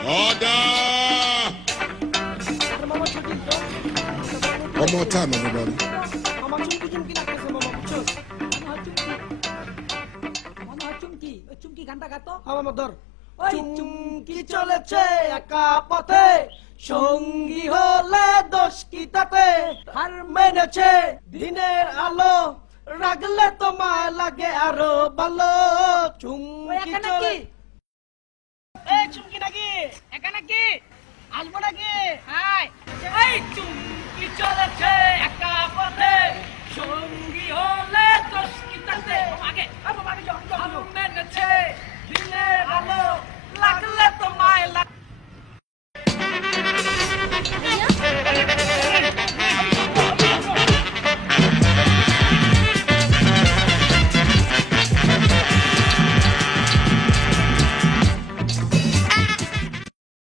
Order! One more time, everybody. চুমকি চলেছে একা পথে। সঙ্গী হলে দোষ কি তাতে? হার মেনেছে দিনের আলো। রাখলে তোমায় লাগে আরও ভালো। চুমকি চলে